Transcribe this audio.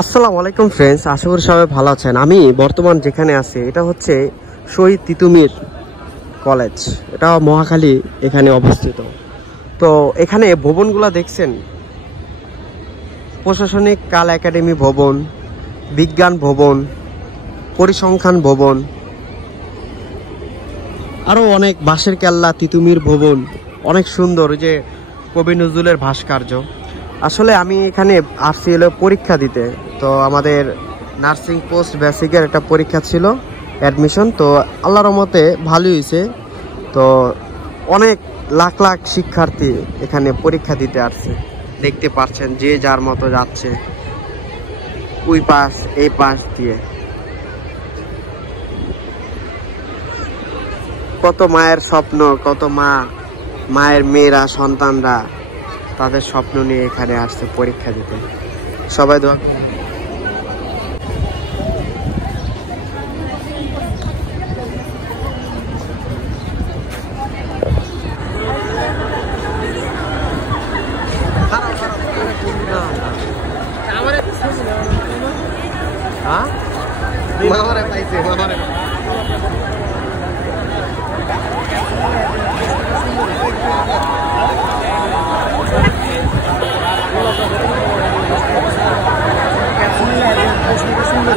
আসসালামু আলাইকুম ফ্রেন্ডস, আশা করি সবাই ভালো আছেন। আমি বর্তমান যেখানে আছি এটা হচ্ছে শহীদ তিতুমীর কলেজ, এটা মহাখালী এখানে অবস্থিত। তো এখানে ভবনগুলো দেখছেন, প্রশাসনিক কাল একাডেমি ভবন, বিজ্ঞান ভবন, পরিসংখ্যান ভবন, আরও অনেক বাঁশের কেল্লা, তিতুমীর ভবন, অনেক সুন্দর। যে কবি নজরুলের ভাস্কর্য। আসলে আমি এখানে আসছি হলো পরীক্ষা দিতে। তো আমাদের নার্সিং পোস্ট বেসিকের একটা পরীক্ষা ছিল, অ্যাডমিশন। তো আল্লাহর রহমতে ভালোই হয়েছে। তো অনেক লাখ লাখ শিক্ষার্থী এখানে পরীক্ষা দিতে আসছে, দেখতে পাচ্ছেন যে যার মতো যাচ্ছে ওই পাশ এই পাশ দিয়ে। কত মায়ের স্বপ্ন, কত মায়ের মেয়েরা, সন্তানরা তাদের স্বপ্ন নিয়ে এখানে আসছে পরীক্ষা দিতে। সবাই দোয়া পাইছে। সুন্দর